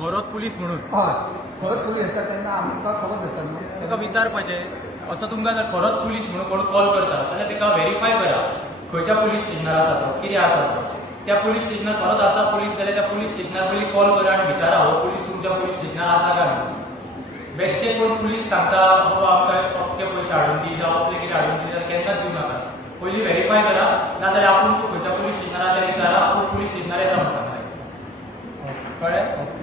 खरोच पुलीस म्हणून. हय खरोच पुलीस असता तेन्ना आमकां खबर आसता न्हू ताका विचारपाचें असो तुमकां जर खरोच पुलीस म्हणून कोण कॉल करता जाल्यार ताका व्हेरीफाय करा? खंयच्या पुलीस स्टेशनार आसा तो कितें आसा तो त्या पुलीस स्टेशनार खरोच आसा पुलीस जाल्यार त्या पुलीस स्टेशनार पयलीं कॉल करा आनी विचारा हो पुलीस तुमच्या पुलीस स्टेशनार आसा काय म्हणून बेश्टे कोण पुलीस सांगता बाबा आमकां अमके पयशे हाडून दी जावं अमके कितें हाडून दी जाल्यार केन्नाच दिवं नाका. पयलीं व्हेरीफाय करा नाजाल्यार आपूण तूं खंयच्या पुलीस स्टेशनार आसा विचारा आपूण पुलीस स्टेशनार येता म्हणून सांगता कळ्ळें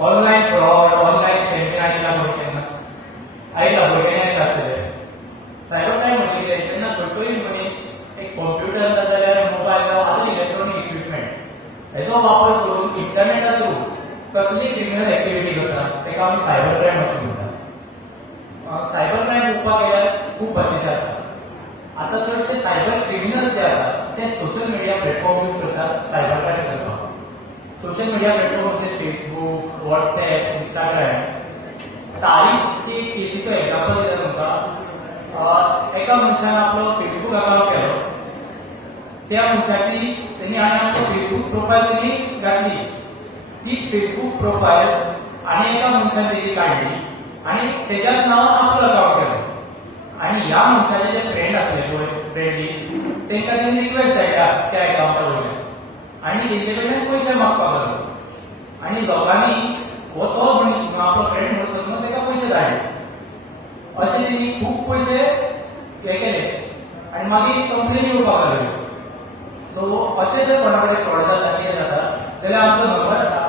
thank you online fraud online scamming आयला म्हणून केन्ना आयला भुरग्यांक असेल सायबर क्रायम म्हणजे कितें तेन्ना खंयचोय मनीस एक कॉम्प्युटर ना जाल्यार मोबायल जावं आतां इक्विपमेंट हेचो वापर करून इंटरनेटा थ्रू कसलीय क्रिमिनल एक्टिविटी करता तेका आमी सायबर क्राईम अशें म्हणटा सायबर क्रायम पळोवपाक गेल्यार खूब भाशेचे आसा आतां चडशे सायबर क्रिमिनल जे आसा ते सोशल मिडिया प्लॅटफॉर्म यूज करतात सायबर क्राईम करपाक social media platform WhatsApp Instagram आता हालींची एक एक्झाम्पल दिलं तुमकां एका मनशान आपलो फेसबूक अकाउंट केलो. त्या मनशाची त्यांनी आनी आपलो फेसबूक प्रोफायल त्यांनी घातली. ती फेसबूक प्रोफायल आनी एका मनशान तेजी काढली आनी त्याच्यात नांव आपलो अकाउंट केलो. आनी ह्या मनशाचे जे फ्रेंड आसले पळय फ्रेंड लिस्ट तेणी रिक्वेस्ट धाडल्या त्या अकाउंटा आणि तेंचे कडल्यान पयशे मागपाक लागलो आणि लोकांनी हो तो मनीस म्हणून आपलो फ्रेंड म्हणून समजून ताका पयशे धाडले असे तेणी खूब पयशे हे केले. आणि मागीर कंप्लेन येवपाक लागली सो अशें जर कोणा कडेन फ्रॉड जाता कितें जाता जाल्यार आमचो नंबर आसा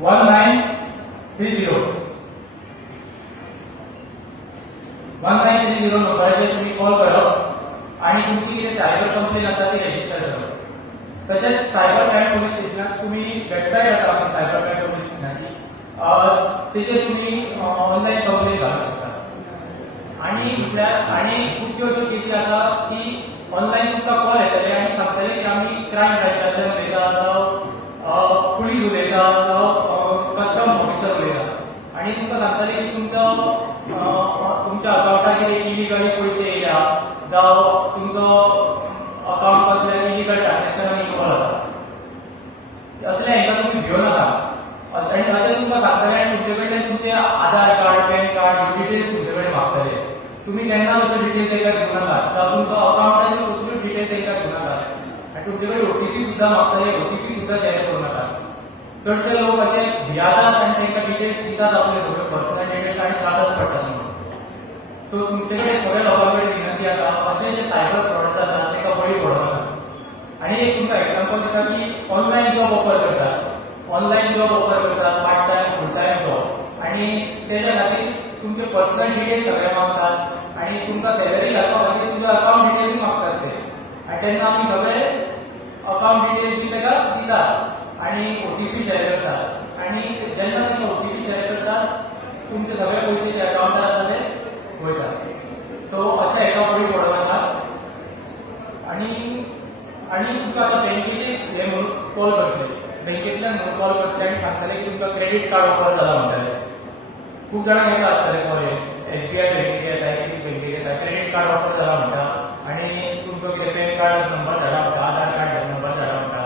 one nine three zero one nine three zero नंबराचेर तुमी कॉल करप आणि तुमची कितें सायबर कंप्लेन आसा ती रजिस्टर तसेच तशेंच सायबर क्राईम पोलीस स्टेशनात तुमी वेबसायट असा आपण सायबर क्राईम पोलीस स्टेशनाची अं, तुम्ही तुमी ऑनलायन कंप्लेन घालूंक शकता. आणि आणि खुबश्यो अश्यो केसी आसा की ऑनलायन तुमकां कॉल येतले म्हणजे आनी सांगतले की आमी क्रायम ब्रांचांतल्यान उलयता जावं पुलीस उलयता जावं कस्टम ऑफिसर उलयता आनी तुमकां सांगतले की तुमचो तुमच्या अकाउंटाचेर इलिगली पयशे येयला जावं तुमचो अकाउंट कसले इलिगल ट्रान्झॅक्शन इनवॉल्व आसा असले हाका तुमी भियो नाका आणि अशें तुमकां सांगतले आनी तुमचे कडल्यान तुमचे आधार कार्ड पॅन कार्ड ह्यो डिटेल्स तुमचे कडेन मागतले तुमी त्यांना असो डिटेल तांकां दिवं नाका जावं तुमचो अकाउंटाचे कसल्यो डिटेल तांकां दिवं नाका आनी तुमचे कडेन ओटीपी सुद्दां मागतले ओटीपी सुद्दां शेअर करूं नाका चडशे लोक अशे भियातात आनी तांकां डिटेल्स दितात आपले सगळे पर्सनल डिटेल्स आनी त्रासात पडतात म्हणून सो तुमचे कडेन सगळे विनंती आता असे जे सायबर फ्रॉड जाता ते बळी पडो आणि आनी एक तुमकां एग्जांपल दिता की ऑनलायन जॉब ऑफर करतात ऑनलायन जॉब ऑफर करतात part time full time job आणि त्याच्या तुमचे पर्सनल डिटेल्स सगळे मागतात आणि तुमकां सॅलरी घालपा खातीर तुमचे अकाउंट म्हणजे डिटेल्स मागतात ते. आणि तेन्ना आमी सगळे अकाउंट डिटेल्स बी ताका दितात. आणि ओटीपी शेअर करतात. आणि जेन्ना तुमी ओटीपी शेअर करतात तुमचे सगळे पयशे जे अकाउंटार आसा ते वयतात सो अशें हेका बळी पडो नाका आणि आणि तुमकां आतां बँकेचे हे म्हणून कॉल करतले बँकेतल्यान कॉल करतले आनी सांगतले की तुमकां क्रेडिट कार्ड ऑफर जाला म्हणटले खूब जाणांक येता आसतलें कॉल एस बी आय बँकेचे येता एक्सीस बँकेचे येता क्रेडिट कार्ड वापर जाला म्हणटा आनी तुमचो कितें पॅन कार्ड नंबर धाडा म्हणटा आधार कार्ड नंबर धाडा म्हणटा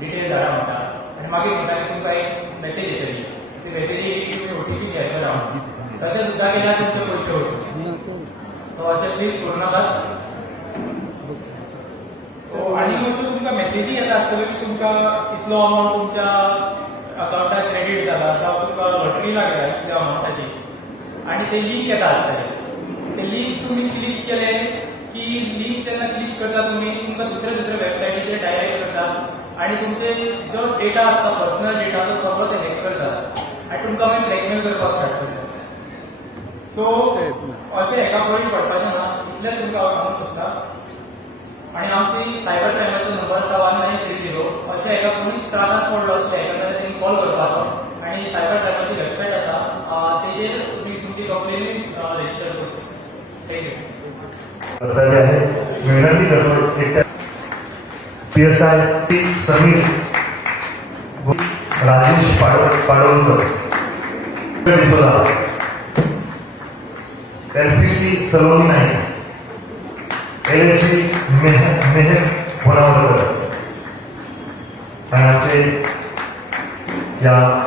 डिटेल धाडा म्हणटा आनी मागीर म्हणटा की तुमकां एक मेसेज येतली ती मेसेज येयली की तुमी ओटीपी शेअर करा म्हणून तशें सुद्दां केल्यार तुमचे पयशे वयतले सो अशें प्लीज करूं. नाकात हो, आणि तुमकां मॅसेजी येता आसतल्यो की तुमकां इतलो अमावंट तुमच्या अकाउंटार क्रेडिट जाला जावं तुमकां लॉटरी लागल्या त्या अमावंटाची आणि ते लिंक येता आसतले ते लिंक तुमी क्लिक केले की लिंक जेन्ना क्लिक करता तुमी तुमकां दुसऱ्या दुसऱ्या वेबसायटीचेर डायरेक्ट करता. आणि तुमचे जो डेटा आसता पर्सनल डेटा तो सगळो ते हॅक करतात आनी तुमकां मागीर ब्लॅकमेल करपाक स्टार्ट करतात सो अशें हेका बळी पडपाचें ना इतलेंच तुमकां हांव सांगूंक सोदता आणि आमची सायबर क्रायमाचो नंबर आसा वन नायन थ्री झिरो अशें हेका कोणी त्रासात पडलो असले हेका कॉल तेणी आपण. आणि सायबर क्रायमाची वेबसाईट आसा अं, तेजेर तुमी तुमची कंप्लेन रजिस्टर करू शकता थँक्यू आहे. विनंती करतो एकट्या P S I T Sameer Rajesh Padavkar. D'Souza L P C Saloni Naik. L H C Mehar Mehar Honavarkar Yeah.